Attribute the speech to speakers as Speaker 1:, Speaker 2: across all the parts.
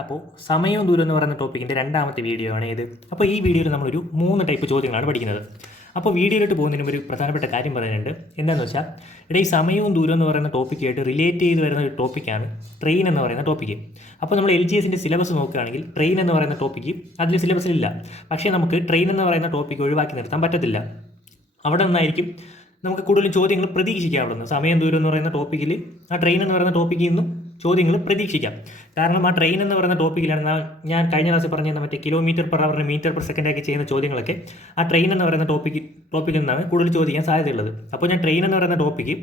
Speaker 1: അപ്പോൾ സമയവും ദൂരം എന്ന് പറയുന്ന ടോപ്പിക്കിന്റെ രണ്ടാമത്തെ വീഡിയോ ആണ് ഇത് അപ്പോൾ ഈ വീഡിയോയിൽ നമ്മളൊരു മൂന്ന് ടൈപ്പ് ചോദ്യങ്ങളാണ് പഠിക്കുന്നത്. അപ്പോൾ വീഡിയോയിലോട്ട് പോകുന്നതിന് ഒരു പ്രധാനപ്പെട്ട കാര്യം പറയാനുണ്ട്. എന്താണെന്ന് വെച്ചാൽ ഇവിടെ ഈ സമയവും ദൂരം എന്ന് പറയുന്ന ടോപ്പിക്കായിട്ട് റിലേറ്റ് ചെയ്ത് വരുന്ന ഒരു ടോപ്പിക്കാണ് ട്രെയിൻ എന്ന് പറയുന്ന ടോപ്പിക്ക് അപ്പോൾ നമ്മൾ എൽ ജി എസിന്റെ സിലബസ് നോക്കുകയാണെങ്കിൽ ട്രെയിൻ എന്ന് പറയുന്ന ടോപ്പിക്ക് അതിൽ സിലബസിലില്ല പക്ഷേ നമുക്ക് ട്രെയിൻ എന്ന് പറയുന്ന ടോപ്പിക്ക് ഒഴിവാക്കി നിർത്താൻ പറ്റത്തില്ല. അവിടെ നിന്നായിരിക്കും നമുക്ക് കൂടുതലും ചോദ്യങ്ങൾ പ്രതീക്ഷിക്കാവുന്നത് സമയം ദൂരം എന്ന് പറയുന്ന ടോപ്പിക്കിൽ ആ ട്രെയിൻ എന്ന് പറയുന്ന ടോപ്പിക്കിൽ നിന്നും ചോദ്യങ്ങൾ പ്രതീക്ഷിക്കാം. കാരണം ആ ട്രെയിൻ എന്ന് പറയുന്ന ടോപ്പിക്കിലാണ് ഞാൻ കഴിഞ്ഞ ക്ലാസ്സിൽ പറഞ്ഞ മറ്റേ കിലോമീറ്റർ പെർ അവറിന് മീറ്റർ പെർ സെക്കൻഡ് ആക്കി ചെയ്യുന്ന ചോദ്യങ്ങളൊക്കെ ആ ട്രെയിൻ എന്ന് പറയുന്ന ടോപ്പിക്ക് ടോപ്പിക്കിൽ നിന്നാണ് കൂടുതൽ ചോദിക്കാൻ സാധ്യതയുള്ളത്. അപ്പോൾ ഞാൻ ട്രെയിൻ എന്ന് പറയുന്ന ടോപ്പിക്ക്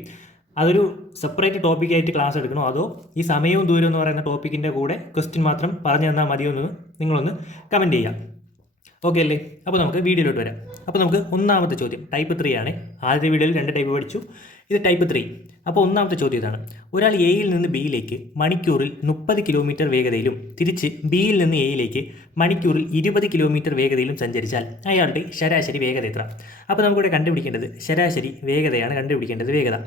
Speaker 1: അതൊരു സെപ്പറേറ്റ് ടോപ്പിക്കായിട്ട് ക്ലാസ് എടുക്കണോ? അതോ ഈ സമയവും ദൂരം എന്ന് പറയുന്ന ടോപ്പിക്കിന്റെ കൂടെ ക്വസ്റ്റ്യൻ മാത്രം പറഞ്ഞു തന്നാൽ മതിയോ എന്ന് നിങ്ങളൊന്ന് കമന്റ് ചെയ്യാം. ഓക്കെ അല്ലേ? അപ്പോൾ നമുക്ക് വീഡിയോയിലോട്ട് വരാം. അപ്പോൾ നമുക്ക് ഒന്നാമത്തെ ചോദ്യം. ടൈപ്പ് ത്രീ ആണ്. ആദ്യത്തെ വീഡിയോയിൽ രണ്ട് ടൈപ്പ് പഠിച്ചു. ഇത് ടൈപ്പ് ത്രീ അപ്പോൾ ഒന്നാമത്തെ ചോദ്യം ഇതാണ്. ഒരാൾ എയിൽ നിന്ന് ബിയിലേക്ക് മണിക്കൂറിൽ മുപ്പത് കിലോമീറ്റർ വേഗതയിലും തിരിച്ച് ബിയിൽ നിന്ന് എയിലേക്ക് മണിക്കൂറിൽ ഇരുപത് കിലോമീറ്റർ വേഗതയിലും സഞ്ചരിച്ചാൽ അയാളുടെ ശരാശരി വേഗത എത്ര? അപ്പോൾ നമുക്കിവിടെ കണ്ടുപിടിക്കേണ്ടത് ശരാശരി വേഗതയാണ് കണ്ടുപിടിക്കേണ്ടത് വേഗത.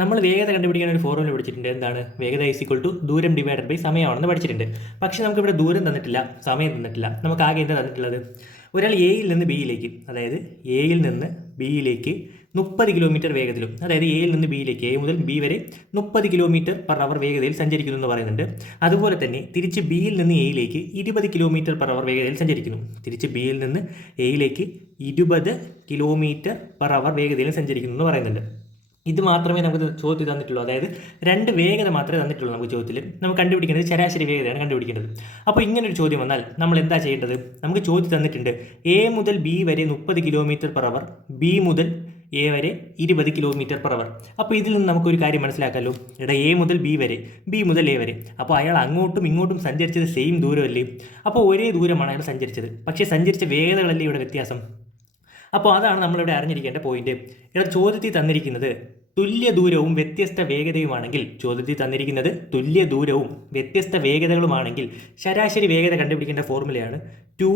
Speaker 1: നമ്മൾ വേഗത കണ്ടുപിടിക്കാൻ ഒരു ഫോർമുല പഠിച്ചിട്ടുണ്ട്. എന്താണ്? വേഗത ഈസ് ഈക്വൽ ടു ദൂരം ഡിവൈഡഡ് ബൈ സമയമാണെന്ന് പഠിച്ചിട്ടുണ്ട്. പക്ഷേ നമുക്കിവിടെ ദൂരം തന്നിട്ടില്ല സമയം തന്നിട്ടില്ല. നമുക്ക് ആകെ എന്താ തന്നിട്ടുള്ളത്? ഒരാൾ എയിൽ നിന്ന് ബിയിലേക്ക് അതായത് എയിൽ നിന്ന് ബിയിലേക്ക് മുപ്പത് കിലോമീറ്റർ വേഗത്തിലും അതായത് എയിൽ നിന്ന് ബിയിലേക്ക് എ മുതൽ ബി വരെ മുപ്പത് കിലോമീറ്റർ പെർ അവർ വേഗതയിൽ സഞ്ചരിക്കുന്നു എന്ന് പറയുന്നുണ്ട്. അതുപോലെ തന്നെ തിരിച്ച് ബിയിൽ നിന്ന് എയിലേക്ക് ഇരുപത് കിലോമീറ്റർ പെർ അവർ വേഗതയിൽ സഞ്ചരിക്കുന്നു. തിരിച്ച് ബിയിൽ നിന്ന് എയിലേക്ക് ഇരുപത് കിലോമീറ്റർ പെർ അവർ വേഗതയിൽ സഞ്ചരിക്കുന്നു എന്ന് പറയുന്നുണ്ട്. ഇത് മാത്രമേ നമുക്ക് ചോദ്യത്തിൽ തന്നിട്ടുള്ളൂ. അതായത് രണ്ട് വേഗത മാത്രമേ തന്നിട്ടുള്ളൂ നമുക്ക് ചോദ്യത്തിൽ. നമുക്ക് കണ്ടുപിടിക്കേണ്ടത് ശരാശരി വേഗതയാണ് കണ്ടുപിടിക്കേണ്ടത്. അപ്പോൾ ഇങ്ങനെ ഒരു ചോദ്യം വന്നാൽ നമ്മൾ എന്താ ചെയ്യേണ്ടത്? നമുക്ക് ചോദ്യം തന്നിട്ടുണ്ട്. എ മുതൽ ബി വരെ മുപ്പത് കിലോമീറ്റർ പെർ അവർ ബി മുതൽ എ വരെ ഇരുപത് കിലോമീറ്റർ പെർ അവർ അപ്പോൾ ഇതിൽ നിന്ന് നമുക്കൊരു കാര്യം മനസ്സിലാക്കാമല്ലോ ഇവിടെ എ മുതൽ ബി വരെ ബി മുതൽ എ വരെ. അപ്പോൾ അയാൾ അങ്ങോട്ടും ഇങ്ങോട്ടും സഞ്ചരിച്ചത് സെയിം ദൂരമല്ലേ? അപ്പോൾ ഒരേ ദൂരമാണ് അയാൾ സഞ്ചരിച്ചത്. പക്ഷേ സഞ്ചരിച്ച വേഗതകളല്ലേ ഇവിടെ വ്യത്യാസം? അപ്പോൾ അതാണ് നമ്മളിവിടെ അറിഞ്ഞിരിക്കേണ്ട പോയിന്റ് ഇവിടെ ചോദ്യത്തിൽ തന്നിരിക്കുന്നത് തുല്യ ദൂരവും വ്യത്യസ്ത വേഗതയുമാണെങ്കിൽ ചോദ്യത്തിൽ തന്നിരിക്കുന്നത് തുല്യ ദൂരവും വ്യത്യസ്ത വേഗതകളുമാണെങ്കിൽ ശരാശരി വേഗത കണ്ടുപിടിക്കേണ്ട ഫോർമുലയാണ് two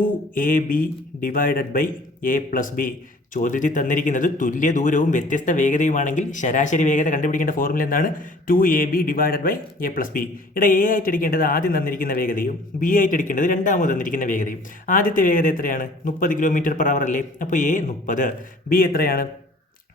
Speaker 1: A B divided by A plus B ചോദ്യത്തിൽ തന്നിരിക്കുന്നത് തുല്യ ദൂരവും വ്യത്യസ്ത വേഗതയുമാണെങ്കിൽ ശരാശരി വേഗത കണ്ടുപിടിക്കേണ്ട ഫോർമുല എന്താണ്? Two A B divided by A plus B ഇവിടെ എ ആയിട്ട് എടുക്കേണ്ടത് ആദ്യം തന്നിരിക്കുന്ന വേഗതയും ബി ആയിട്ട് എടുക്കേണ്ടത് രണ്ടാമത് തന്നിരിക്കുന്ന വേഗതയും. ആദ്യത്തെ വേഗത എത്രയാണ്? മുപ്പത് കിലോമീറ്റർ പെർ അവർ അല്ലേ? അപ്പോൾ എ മുപ്പത്. ബി എത്രയാണ്?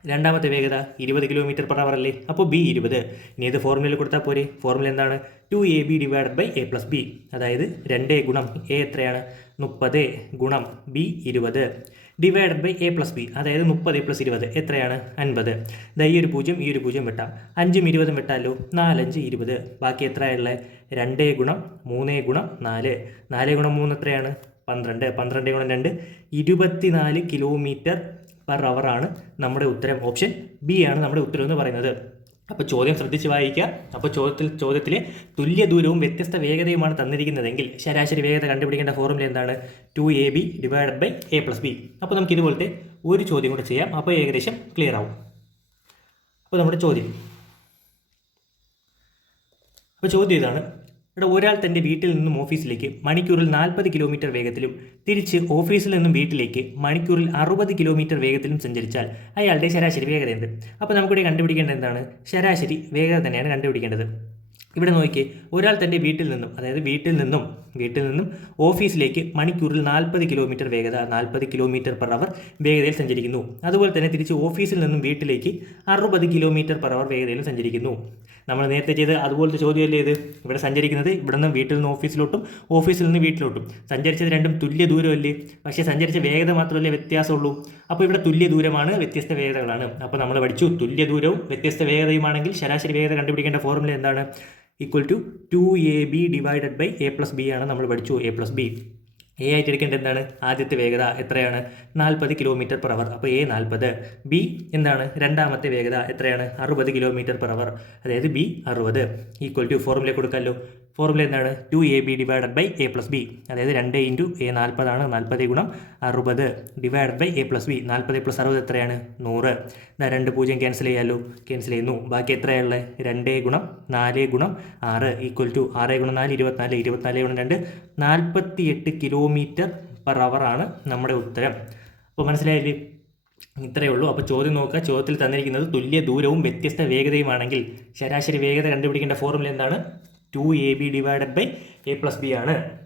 Speaker 1: രണ്ടാമത്തെ വേഗത ഇരുപത് കിലോമീറ്റർ പെർ അവർ അല്ലേ? അപ്പോൾ ബി ഇരുപത്. ഇനി ഇത് ഫോർമുലയിൽ കൊടുത്താൽ പോരെ. ഫോർമുല എന്താണ്? Two A B divide by A plus B അതായത് രണ്ട് ഗുണം എ എത്രയാണ്? മുപ്പത് ഗുണം ബി ഇരുപത്. Divided by A plus B അതായത് മുപ്പത് പ്ലസ് ഇരുപത് എത്രയാണ്? അൻപത്. ദാ ഈ ഒരു പൂജ്യം ഈ ഒരു പൂജ്യം വെട്ടാം അഞ്ചും ഇരുപതും വെട്ടാലോ? നാലഞ്ച് ഇരുപത്. ബാക്കി എത്രയുള്ളത് രണ്ടേ ഗുണം മൂന്നേ ഗുണം നാല്. നാല് ഗുണം മൂന്ന് എത്രയാണ്? പന്ത്രണ്ട്. പന്ത്രണ്ട് ഗുണം രണ്ട്. ഇരുപത്തിനാല് കിലോമീറ്റർ പെർ ആണ് നമ്മുടെ ഉത്തരം. ഓപ്ഷൻ ബി ആണ് നമ്മുടെ ഉത്തരം എന്ന് പറയുന്നത്. അപ്പോൾ ചോദ്യം ശ്രദ്ധിച്ച് വായിക്കുക. അപ്പോൾ ചോദ്യത്തിൽ ചോദ്യത്തിലെ തുല്യ ദൂരവും വ്യത്യസ്ത വേഗതയുമാണ് തന്നിരിക്കുന്നതെങ്കിൽ ശരാശരി വേഗത കണ്ടുപിടിക്കേണ്ട ഫോർമുല എന്താണ്? Two A B divided by A plus B അപ്പോൾ നമുക്ക് ഇതുപോലത്തെ ഒരു ചോദ്യം കൂടെ ചെയ്യാം. അപ്പോൾ ഏകദേശം ക്ലിയർ ആവും. അപ്പോൾ നമ്മുടെ ചോദ്യം. അപ്പോൾ ചോദ്യം ഇതാണ്. ഇവിടെ ഒരാൾ തന്റെ വീട്ടിൽ നിന്നും ഓഫീസിലേക്ക് മണിക്കൂറിൽ നാൽപ്പത് കിലോമീറ്റർ വേഗത്തിലും തിരിച്ച് ഓഫീസിൽ നിന്നും വീട്ടിലേക്ക് മണിക്കൂറിൽ അറുപത് കിലോമീറ്റർ വേഗത്തിലും സഞ്ചരിച്ചാൽ അയാളുടെ ശരാശരി വേഗത എന്ത്? അപ്പോൾ നമുക്കിവിടെ കണ്ടുപിടിക്കേണ്ടത് എന്താണ്? ശരാശരി വേഗത തന്നെയാണ് കണ്ടുപിടിക്കേണ്ടത്. ഇവിടെ നോക്കി ഒരാൾ തന്റെ വീട്ടിൽ നിന്നും അതായത് വീട്ടിൽ നിന്നും വീട്ടിൽ നിന്നും ഓഫീസിലേക്ക് മണിക്കൂറിൽ നാൽപ്പത് കിലോമീറ്റർ വേഗത നാൽപ്പത് കിലോമീറ്റർ പെർ അവർ വേഗതയിൽ സഞ്ചരിക്കുന്നു. അതുപോലെ തന്നെ തിരിച്ച് ഓഫീസിൽ നിന്നും വീട്ടിലേക്ക് അറുപത് കിലോമീറ്റർ പെർ അവർ വേഗതയിൽ സഞ്ചരിക്കുന്നു. നമ്മൾ നേരത്തെ ചെയ്ത് അതുപോലത്തെ ചോദ്യമല്ലേ ഇത്? ഇവിടെ സഞ്ചരിക്കുന്നത് ഇവിടെ നിന്ന് വീട്ടിൽ നിന്ന് ഓഫീസിലോട്ടും ഓഫീസിൽ നിന്ന് വീട്ടിലോട്ടും. സഞ്ചരിച്ചത് രണ്ടും തുല്യ ദൂരമല്ലേ? പക്ഷേ സഞ്ചരിച്ച വേഗത മാത്രമല്ലേ വ്യത്യാസമുള്ളൂ? അപ്പോൾ ഇവിടെ തുല്യ ദൂരമാണ് വ്യത്യസ്ത വേഗതകളാണ്. അപ്പോൾ നമ്മൾ പഠിച്ചു തുല്യ ദൂരവും വ്യത്യസ്ത വേഗതയുമാണെങ്കിൽ ശരാശരി വേഗത കണ്ടുപിടിക്കേണ്ട ഫോർമുല എന്താണ്? Equal to two A B divided by A plus B ആണ് നമ്മൾ പഠിച്ചു എ പ്ലസ് ബി എ ആയിട്ട് എടുക്കേണ്ടത് എന്താണ്? ആദ്യത്തെ വേഗത എത്രയാണ്? നാൽപ്പത് കിലോമീറ്റർ പെർ അവർ അപ്പോൾ എ നാൽപ്പത് ബി എന്താണ്? രണ്ടാമത്തെ വേഗത എത്രയാണ്? അറുപത് കിലോമീറ്റർ പെർ അവർ അതായത് ബി അറുപത്. ഈക്വൽ ടു ഫോർമുല കൊടുക്കാമല്ലോ ഫോർമുല എന്താണ്? Two A B divided by A plus B അതായത് രണ്ട് ഇന്റു എ നാൽപ്പതാണ് നാൽപ്പത് ഗുണം അറുപത് divided by A plus B നാൽപ്പത് പ്ലസ് അറുപത് എത്രയാണ്? നൂറ്. എന്നാൽ രണ്ട് പൂജ്യം ക്യാൻസൽ ചെയ്യാമല്ലോ ക്യാൻസൽ ചെയ്യുന്നു. ബാക്കി എത്രയുള്ളത് രണ്ട് ഗുണം നാല് ഗുണം ആറ്. ഈക്വൽ ടു ആറ് ഗുണം നാല് ഇരുപത്തിനാല്. ഇരുപത്തിനാല് ഗുണം രണ്ട്. നാൽപ്പത്തി എട്ട് കിലോമീറ്റർ പെർ ആണ് നമ്മുടെ ഉത്തരം. അപ്പോൾ മനസ്സിലായില്ലേ? ഇത്രയേ ഉള്ളൂ. അപ്പോൾ ചോദ്യം നോക്കുക. ചോദ്യത്തിൽ തന്നിരിക്കുന്നത് തുല്യ ദൂരവും വ്യത്യസ്ത വേഗതയുമാണെങ്കിൽ ശരാശരി വേഗത കണ്ടുപിടിക്കേണ്ട ഫോർമുല എന്താണ്? Two A B divided by A plus B ആണ്.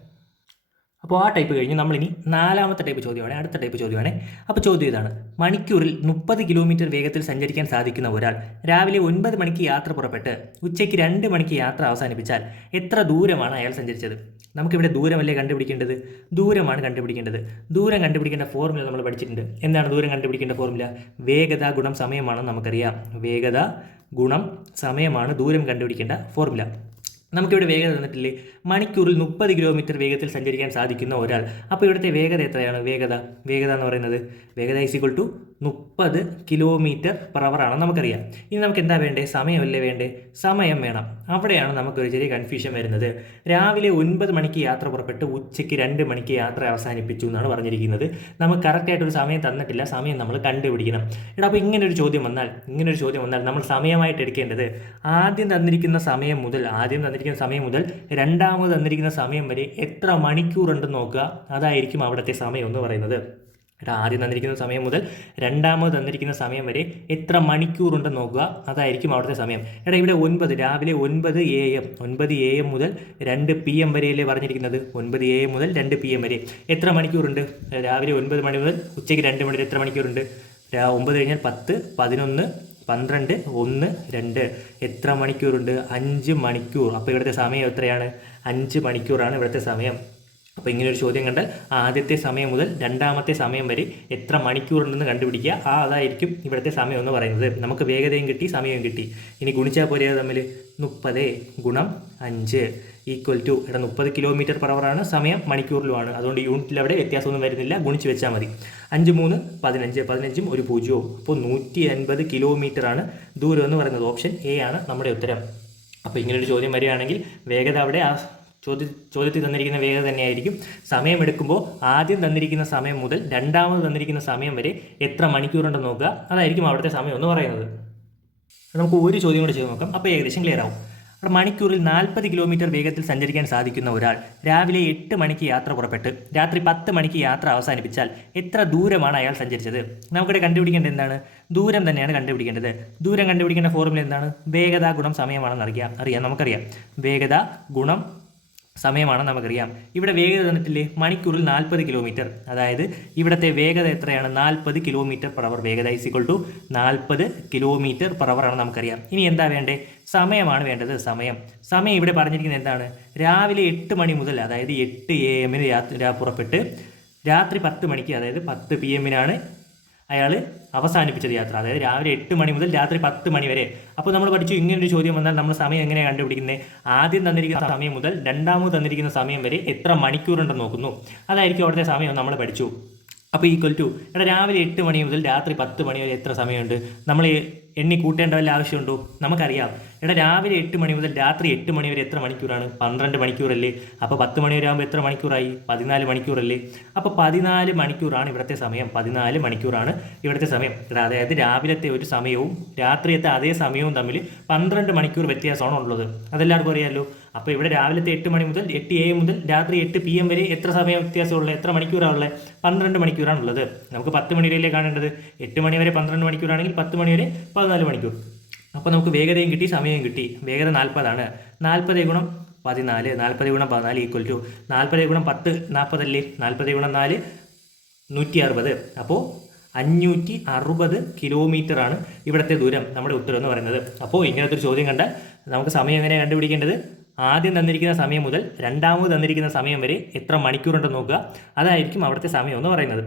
Speaker 1: അപ്പോൾ ആ ടൈപ്പ് കഴിഞ്ഞ് നമ്മളിനി നാലാമത്തെ ടൈപ്പ് ചോദ്യമാണ് അടുത്ത ടൈപ്പ് ചോദ്യമാണ്. അപ്പോൾ ചോദ്യം ഇതാണ്. മണിക്കൂറിൽ മുപ്പത് കിലോമീറ്റർ വേഗത്തിൽ സഞ്ചരിക്കാൻ സാധിക്കുന്ന ഒരാൾ രാവിലെ ഒൻപത് മണിക്ക് യാത്ര പുറപ്പെട്ട് ഉച്ചയ്ക്ക് രണ്ട് മണിക്ക് യാത്ര അവസാനിപ്പിച്ചാൽ എത്ര ദൂരമാണ് അയാൾ സഞ്ചരിച്ചത്? നമുക്കിവിടെ ദൂരമല്ലേ കണ്ടുപിടിക്കേണ്ടത്? ദൂരമാണ് കണ്ടുപിടിക്കേണ്ടത്. ദൂരം കണ്ടുപിടിക്കേണ്ട ഫോർമുല നമ്മൾ പഠിച്ചിട്ടുണ്ട്. എന്താണ് ദൂരം കണ്ടുപിടിക്കേണ്ട ഫോർമുല വേഗത ഗുണം സമയമാണെന്ന് നമുക്കറിയാം. വേഗത ഗുണം സമയമാണ് ദൂരം കണ്ടുപിടിക്കേണ്ട ഫോർമുല നമുക്കിവിടെ വേഗത തന്നിട്ടില്ലേ? മണിക്കൂറിൽ മുപ്പത് കിലോമീറ്റർ വേഗത്തിൽ സഞ്ചരിക്കാൻ സാധിക്കുന്ന ഒരാൾ. അപ്പോൾ ഇവിടുത്തെ വേഗത എത്രയാണ്? വേഗത വേഗത എന്ന് പറയുന്നത്? വേഗത ഈസ് ഈക്വൽ ടു മുപ്പത് കിലോമീറ്റർ പെർ ആണെന്ന് നമുക്കറിയാം. ഇനി നമുക്ക് എന്താ വേണ്ടേ? സമയമല്ലേ വേണ്ടേ? സമയം വേണം. അവിടെയാണ് നമുക്കൊരു ചെറിയ കൺഫ്യൂഷൻ വരുന്നത്. രാവിലെ ഒൻപത് മണിക്ക് യാത്ര പുറപ്പെട്ട് ഉച്ചയ്ക്ക് രണ്ട് മണിക്ക് യാത്ര അവസാനിപ്പിച്ചു എന്നാണ് പറഞ്ഞിരിക്കുന്നത്. നമുക്ക് കറക്റ്റായിട്ടൊരു സമയം തന്നിട്ടില്ല. സമയം നമ്മൾ കണ്ടുപിടിക്കണം. എടാ അപ്പോൾ ഇങ്ങനൊരു ചോദ്യം വന്നാൽ ഇങ്ങനൊരു ചോദ്യം വന്നാൽ നമ്മൾ സമയമായിട്ട് എടുക്കേണ്ടത് ആദ്യം തന്നിരിക്കുന്ന സമയം മുതൽ ആദ്യം തന്നിരിക്കുന്ന സമയം മുതൽ രണ്ടാമത് തന്നിരിക്കുന്ന സമയം വരെ എത്ര മണിക്കൂറുണ്ടെന്ന് നോക്കുക. അതായിരിക്കും അവിടുത്തെ സമയം എന്ന് പറയുന്നത്. എടാ ആദ്യം തന്നിരിക്കുന്ന സമയം മുതൽ രണ്ടാമത് തന്നിരിക്കുന്ന സമയം വരെ എത്ര മണിക്കൂറുണ്ടെന്ന് നോക്കുക. അതായിരിക്കും അവിടുത്തെ സമയം. എടാ ഇവിടെ ഒൻപത് രാവിലെ ഒൻപത് എ എം ഒൻപത് എ എം മുതൽ രണ്ട് പി എം വരെയല്ലേ പറഞ്ഞിരിക്കുന്നത്? ഒൻപത് എ എം മുതൽ രണ്ട് പി എം വരെ. എത്ര മണിക്കൂറുണ്ട്? രാവിലെ ഒൻപത് മണി മുതൽ ഉച്ചയ്ക്ക് രണ്ട് മണി വരെ എത്ര മണിക്കൂറുണ്ട്? ഒമ്പത് കഴിഞ്ഞാൽ പത്ത് പതിനൊന്ന് പന്ത്രണ്ട് ഒന്ന് രണ്ട്. എത്ര മണിക്കൂറുണ്ട്? അഞ്ച് മണിക്കൂർ. അപ്പോൾ ഇവിടുത്തെ സമയം എത്രയാണ്? അഞ്ച് മണിക്കൂറാണ് ഇവിടുത്തെ സമയം. അപ്പോൾ ഒരു ചോദ്യം കണ്ട് ആദ്യത്തെ സമയം മുതൽ രണ്ടാമത്തെ സമയം വരെ എത്ര മണിക്കൂറുണ്ടെന്ന് കണ്ടുപിടിക്കുക. ആ അതായിരിക്കും ഇവിടുത്തെ സമയം എന്ന് പറയുന്നത്. നമുക്ക് വേഗതയും കിട്ടി സമയവും കിട്ടി. ഇനി ഗുണിച്ചാൽ പോരെ തമ്മിൽ മുപ്പത് ഗുണം അഞ്ച് ഈക്വൽ ടു ഇവിടെ മുപ്പത് കിലോമീറ്റർ പെർ ആണ് സമയം മണിക്കൂറിലുമാണ്. അതുകൊണ്ട് യൂണിറ്റിൽ അവിടെ വ്യത്യാസമൊന്നും വരുന്നില്ല. ഗുണിച്ച് വെച്ചാൽ മതി. അഞ്ച് മൂന്ന് പതിനഞ്ച് പതിനഞ്ചും ഒരു പൂജ്യവും. അപ്പോൾ നൂറ്റി അൻപത് കിലോമീറ്ററാണ് ദൂരം എന്ന് പറയുന്നത്. ഓപ്ഷൻ എ ആണ് നമ്മുടെ ഉത്തരം. അപ്പോൾ ഇങ്ങനൊരു ചോദ്യം വരികയാണെങ്കിൽ വേഗത അവിടെ ആ ചോദ്യ ചോദ്യത്തിൽ തന്നിരിക്കുന്ന വേഗത തന്നെയായിരിക്കും. സമയമെടുക്കുമ്പോൾ ആദ്യം തന്നിരിക്കുന്ന സമയം മുതൽ രണ്ടാമത് തന്നിരിക്കുന്ന സമയം വരെ എത്ര മണിക്കൂറുണ്ടെന്ന് നോക്കുക. അതായിരിക്കും അവിടുത്തെ സമയം എന്ന് പറയുന്നത്. നമുക്ക് ഒരു ചോദ്യം കൂടെ ചെയ്ത് നോക്കാം. അപ്പോൾ ഏകദേശം ക്ലിയർ ആവും. അവിടെ മണിക്കൂറിൽ നാൽപ്പത് കിലോമീറ്റർ വേഗത്തിൽ സഞ്ചരിക്കാൻ സാധിക്കുന്ന ഒരാൾ രാവിലെ എട്ട് മണിക്ക് യാത്ര പുറപ്പെട്ട് രാത്രി പത്ത് മണിക്ക് യാത്ര അവസാനിപ്പിച്ചാൽ എത്ര ദൂരമാണ് അയാൾ സഞ്ചരിച്ചത്? നമുക്കിവിടെ കണ്ടുപിടിക്കേണ്ടത് എന്താണ്? ദൂരം തന്നെയാണ് കണ്ടുപിടിക്കേണ്ടത്. ദൂരം കണ്ടുപിടിക്കേണ്ട ഫോർമുല എന്താണ്? വേഗത ഗുണം സമയമാണെന്ന് അറിയാം. അറിയാം. നമുക്കറിയാം. വേഗത ഗുണം സമയമാണെന്ന് നമുക്കറിയാം. ഇവിടെ വേഗത തന്നിട്ടില്ലേ? മണിക്കൂറിൽ നാൽപ്പത് കിലോമീറ്റർ അതായത് ഇവിടുത്തെ വേഗത എത്രയാണ്? നാൽപ്പത് കിലോമീറ്റർ പെർ അവർ വേഗത ഈസ് ഈക്വൾ ടു നാൽപ്പത് കിലോമീറ്റർ പെർ ആണ് നമുക്കറിയാം. ഇനി എന്താ വേണ്ടേ? സമയമാണ് വേണ്ടത്. സമയം. സമയം ഇവിടെ പറഞ്ഞിരിക്കുന്നത് എന്താണ്? രാവിലെ എട്ട് മണി മുതൽ അതായത് എട്ട് എ എമ്മിന് പുറപ്പെട്ട് രാത്രി പത്ത് മണിക്ക് അതായത് പത്ത് പി എമ്മിനാണ് അയാൾ അവസാനിപ്പിച്ചത് യാത്ര. അതായത് രാവിലെ എട്ട് മണി മുതൽ രാത്രി പത്ത് മണി വരെ. അപ്പോൾ നമ്മൾ പഠിച്ചു ഇങ്ങനെ ഒരു ചോദ്യം വന്നാൽ നമ്മൾ സമയം എങ്ങനെയാണ് കണ്ടുപിടിക്കുന്നത് ആദ്യം തന്നിരിക്കുന്ന സമയം മുതൽ രണ്ടാമത് തന്നിരിക്കുന്ന സമയം വരെ എത്ര മണിക്കൂറുണ്ടെന്ന് നോക്കുന്നു. അതായിരിക്കും അവിടുത്തെ സമയം നമ്മൾ പഠിച്ചു. അപ്പോൾ ഈക്വൽ ടു എടാ രാവിലെ എട്ട് മണി മുതൽ രാത്രി പത്ത് മണി വരെ എത്ര സമയമുണ്ട്? നമ്മൾ എണ്ണി കൂട്ടേണ്ട വല്ല ആവശ്യമുണ്ടോ? നമുക്കറിയാം. എടാ രാവിലെ എട്ട് മണി മുതൽ രാത്രി എട്ട് മണി വരെ എത്ര മണിക്കൂറാണ്? പന്ത്രണ്ട് മണിക്കൂറല്ലേ? അപ്പോൾ പത്ത് മണി വരെ ആകുമ്പോൾ എത്ര മണിക്കൂറായി? പതിനാല് മണിക്കൂറല്ലേ? അപ്പോൾ പതിനാല് മണിക്കൂറാണ് ഇവിടുത്തെ സമയം. പതിനാല് മണിക്കൂറാണ് ഇവിടുത്തെ സമയം. അതായത് രാവിലത്തെ ഒരു സമയവും രാത്രിയത്തെ അതേ സമയവും തമ്മിൽ പന്ത്രണ്ട് മണിക്കൂർ വ്യത്യാസമാണ് ഉള്ളത്. അതെല്ലാവർക്കും അറിയാമല്ലോ അപ്പോൾ ഇവിടെ രാവിലത്തെ എട്ട് മണി മുതൽ എട്ട് എ മുതൽ രാത്രി എട്ട് പി എം വരെ എത്ര സമയം വ്യത്യാസമുള്ള എത്ര മണിക്കൂറാണുള്ളത് പന്ത്രണ്ട് മണിക്കൂറാണുള്ളത് നമുക്ക് പത്ത് മണി വരെയല്ലേ കാണേണ്ടത്? എട്ട് മണി വരെ പന്ത്രണ്ട് മണിക്കൂറാണെങ്കിൽ പത്ത് മണി വരെ പതിനാല് മണിക്കൂർ. അപ്പോൾ നമുക്ക് വേഗതയും കിട്ടി സമയവും കിട്ടി. വേഗത നാൽപ്പതാണ്. നാൽപ്പത് ഗുണം പതിനാല്. നാൽപ്പത് ഗുണം പതിനാല് ഈക്വൽ ടു നാൽപ്പത് ഗുണം പത്ത് നാൽപ്പതല്ലേ? നാൽപ്പത് ഗുണം നാല് നൂറ്റി അറുപത് അപ്പോൾ അഞ്ഞൂറ്റി അറുപത് കിലോമീറ്ററാണ് ഇവിടുത്തെ ദൂരം നമ്മുടെ ഉത്തരം എന്ന് പറയുന്നത്. അപ്പോൾ ഇങ്ങനത്തെ ഒരു ചോദ്യം കണ്ടാൽ നമുക്ക് സമയം എങ്ങനെ കണ്ടുപിടിക്കേണ്ടത്? ആദ്യം തന്നിരിക്കുന്ന സമയം മുതൽ രണ്ടാമത് തന്നിരിക്കുന്ന സമയം വരെ എത്ര മണിക്കൂറുണ്ടെന്ന് നോക്കുക. അതായിരിക്കും അവിടുത്തെ സമയം എന്ന് പറയുന്നത്.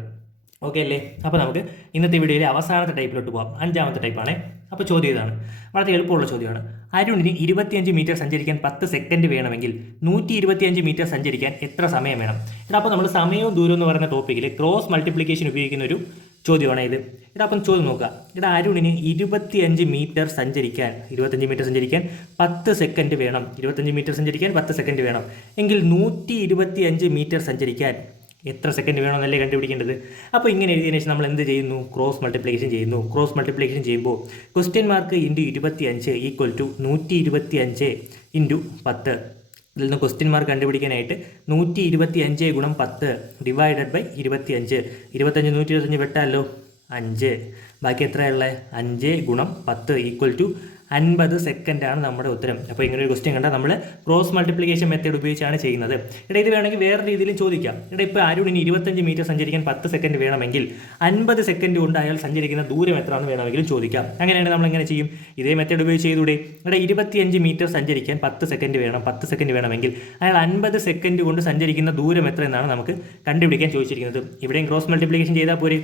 Speaker 1: ഓക്കെ അല്ലേ? അപ്പോൾ നമുക്ക് ഇന്നത്തെ വീഡിയോയിലെ അവസാനത്തെ ടൈപ്പിലോട്ട് പോകാം അഞ്ചാമത്തെ ടൈപ്പാണ് അപ്പോൾ ചോദ്യം ഇതാണ്. വളരെ എളുപ്പമുള്ള ചോദ്യമാണ്. അരുണിന് ഇരുപത്തിയഞ്ച് മീറ്റർ സഞ്ചരിക്കാൻ പത്ത് സെക്കൻഡ് വേണമെങ്കിൽ നൂറ്റി ഇരുപത്തിയഞ്ച് മീറ്റർ സഞ്ചരിക്കാൻ എത്ര സമയം വേണം? ഇതാ അപ്പോൾ നമ്മൾ സമയവും ദൂരവും എന്ന് പറയുന്ന ടോപ്പിക്കിൽ ക്രോസ് മൾട്ടിപ്ലിക്കേഷൻ ഉപയോഗിക്കുന്ന ഒരു ചോദ്യമാണ് ഇത്. ഇതാ അപ്പം ചോദ്യം നോക്കുക ഇവിടെ അരുണിന് ഇരുപത്തിയഞ്ച് മീറ്റർ സഞ്ചരിക്കാൻ ഇരുപത്തഞ്ച് മീറ്റർ സഞ്ചരിക്കാൻ പത്ത് സെക്കൻഡ് വേണം. ഇരുപത്തഞ്ച് മീറ്റർ സഞ്ചരിക്കാൻ പത്ത് സെക്കൻഡ് വേണം. എങ്കിൽ നൂറ്റി ഇരുപത്തിയഞ്ച് മീറ്റർ സഞ്ചരിക്കാൻ എത്ര സെക്കൻഡ് വേണമെന്നല്ലേ കണ്ടുപിടിക്കേണ്ടത്? അപ്പോൾ ഇങ്ങനെ എഴുതിയതിനു ശേഷം നമ്മൾ എന്ത് ചെയ്യുന്നു? ക്രോസ് മൾട്ടിപ്ലിക്കേഷൻ ചെയ്യുന്നു. ക്രോസ് മൾട്ടിപ്ലിക്കേഷൻ ചെയ്യുമ്പോൾ ക്വസ്റ്റ്യൻ മാർക്ക് ഇന്റു ഇരുപത്തി അഞ്ച് ഈക്വൽ ടു നൂറ്റി ഇരുപത്തി അഞ്ച് ഇന്റു പത്ത്. ഇതിൽ നിന്ന് ക്വസ്റ്റ്യൻ മാർക്ക് കണ്ടുപിടിക്കാനായിട്ട് നൂറ്റി ഇരുപത്തി അഞ്ച് ഗുണം പത്ത് ഡിവൈഡഡ് ബൈ ഇരുപത്തി അഞ്ച് ഇരുപത്തഞ്ച് നൂറ്റി ഇരുപത്തഞ്ച് വെട്ടാമല്ലോ അഞ്ച്. ബാക്കി എത്രയുള്ളത് അഞ്ച് ഗുണം പത്ത് ഈക്വൽ ടു അൻപത് സെക്കൻഡാണ് നമ്മുടെ ഉത്തരം. അപ്പോൾ ഇങ്ങനെ ഒരു ക്വസ്റ്റ്യൻ കണ്ടാൽ നമ്മൾ ക്രോസ് മൾട്ടിപ്ലിക്കേഷൻ മെത്തേഡ് ഉപയോഗിച്ചാണ് ചെയ്യുന്നത്. ഇട ഇത് വേണമെങ്കിൽ വേറെ രീതിയിലും ചോദിക്കാം. ഇവിടെ ഇപ്പോൾ അരുണിന് ഇരുപത്തഞ്ച് മീറ്റർ സഞ്ചരിക്കാൻ പത്ത് സെക്കൻഡ് വേണമെങ്കിൽ അൻപത് സെക്കൻഡ് കൊണ്ട് അയാൾ സഞ്ചരിക്കുന്ന ദൂരം എത്രയാണെന്ന് വേണമെങ്കിലും ചോദിക്കാം. അങ്ങനെയാണെങ്കിൽ നമ്മൾ എങ്ങനെ ചെയ്യും? ഇതേ മെത്തേഡ് ഉപയോഗിച്ച് ചെയ്തൂടെ? ഇവിടെ ഇരുപത്തിയഞ്ച് മീറ്റർ സഞ്ചരിക്കാൻ പത്ത് സെക്കൻഡ് വേണം. പത്ത് സെക്കൻഡ് വേണമെങ്കിൽ അയാൾ അൻപത് സെക്കൻഡ് കൊണ്ട് സഞ്ചരിക്കുന്ന ദൂരം എത്ര എന്നാണ് നമുക്ക് കണ്ടുപിടിക്കാൻ ചോദിച്ചിരിക്കുന്നത്. ഇവിടെയും ക്രോസ് മൾട്ടിപ്ലിക്കേഷൻ ചെയ്താൽ പോരെ.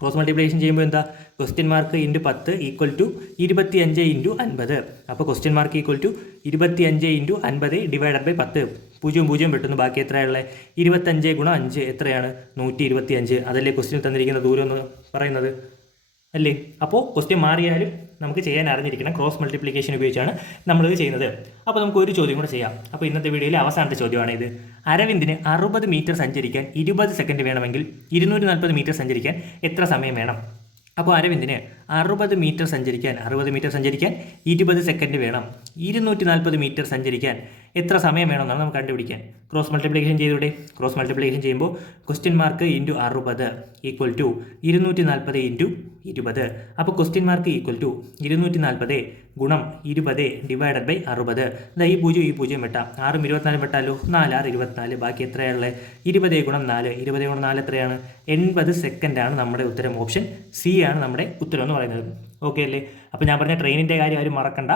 Speaker 1: ക്രോസ് മൾട്ടിപ്ലിക്കേഷൻ ചെയ്യുമ്പോൾ എന്താ? ക്വസ്റ്റ്യൻ മാർക്ക് ഇന്റു പത്ത് ഈക്വൽ ടു ഇരുപത്തി അഞ്ച് ഇന്റു അൻപത്. അപ്പോൾ ക്വസ്റ്റ്യൻ മാർക്ക് ഈക്വൽ ടു ഇരുപത്തി അഞ്ച് ഇന്റു അൻപത് ഡിവൈഡഡ് ബൈ പത്ത്. പൂജ്യം പൂജ്യം പെട്ടെന്ന് ബാക്കി എത്രയുള്ള ഇരുപത്തഞ്ച് ഗുണം അഞ്ച് എത്രയാണ്? നൂറ്റി ഇരുപത്തി അഞ്ച് അതല്ലേ ക്വസ്റ്റ്യൻ തന്നിരിക്കുന്ന ദൂരം എന്ന് പറയുന്നത്? അല്ലേ? അപ്പോൾ ക്വസ്റ്റ്യൻ മാറിയാലും നമുക്ക് ചെയ്യാൻ അറിഞ്ഞിരിക്കണം. ക്രോസ് മൾട്ടിപ്ലിക്കേഷൻ ഉപയോഗിച്ചാണ് നമ്മളിത് ചെയ്യുന്നത്. അപ്പോൾ നമുക്ക് ഒരു ചോദ്യം കൂടെ ചെയ്യാം. അപ്പോൾ ഇന്നത്തെ വീഡിയോയിലെ അവസാനത്തെ ചോദ്യമാണ് ഇത് അരവിന്ദിന് അറുപത് മീറ്റർ സഞ്ചരിക്കാൻ ഇരുപത് സെക്കൻഡ് വേണമെങ്കിൽ ഇരുന്നൂറ്റി നാൽപ്പത് മീറ്റർ സഞ്ചരിക്കാൻ എത്ര സമയം വേണം? അപ്പോൾ അരവിന്ദിന് അറുപത് മീറ്റർ സഞ്ചരിക്കാൻ അറുപത് മീറ്റർ സഞ്ചരിക്കാൻ ഇരുപത് സെക്കൻഡ് വേണം. ഇരുന്നൂറ്റി നാൽപ്പത് മീറ്റർ സഞ്ചരിക്കാൻ എത്ര സമയം വേണമെന്നാണ് നമുക്ക് കണ്ടുപിടിക്കാൻ. ക്രോസ് മൾട്ടിപ്ലിക്കേഷൻ ചെയ്തൂടെ? ക്രോസ് മൾട്ടിപ്ലിക്കേഷൻ ചെയ്യുമ്പോൾ ക്വസ്റ്റ്യൻ മാർക്ക് ഇന്റു അറുപത് ഈക്വൽ ടു ഇരുന്നൂറ്റി നാൽപ്പത് ഇന്റു ഇരുപത്. അപ്പോൾ ക്വസ്റ്റ്യൻ മാർക്ക് ഈക്വൽ ടു ഇരുന്നൂറ്റി നാൽപ്പത് ഗുണം ഇരുപത് ഡിവൈഡഡ് ബൈ അറുപത്. ഇതാ ഈ പൂജ്യം ഈ പൂജ്യം വെട്ടാം. ആറും ഇരുപത്തിനാലും വെട്ടാലോ? നാല് ആറ് ഇരുപത്തിനാല്. ബാക്കി എത്രയാണുള്ളത് ഇരുപത് ഗുണം നാല്. ഇരുപത് ഗുണം നാല് എത്രയാണ്? എൺപത് സെക്കൻഡാണ് നമ്മുടെ ഉത്തരം. ഓപ്ഷൻ സി ആണ് നമ്മുടെ ഉത്തരം എന്ന് പറയുന്നത്. ഓക്കെ അല്ലേ? അപ്പോൾ ഞാൻ പറഞ്ഞ ട്രെയിനിന്റെ കാര്യം ആരും മറക്കണ്ട.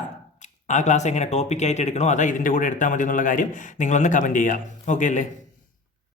Speaker 1: ആ ക്ലാസ് എങ്ങനെ ടോപ്പിക്കായിട്ട് എടുക്കണോ അതാ ഇതിന്റെ കൂടെ എടുത്താൽ മതി എന്നുള്ള കാര്യം നിങ്ങളൊന്ന് കമന്റ് ചെയ്യുക. ഓക്കെ അല്ലേ?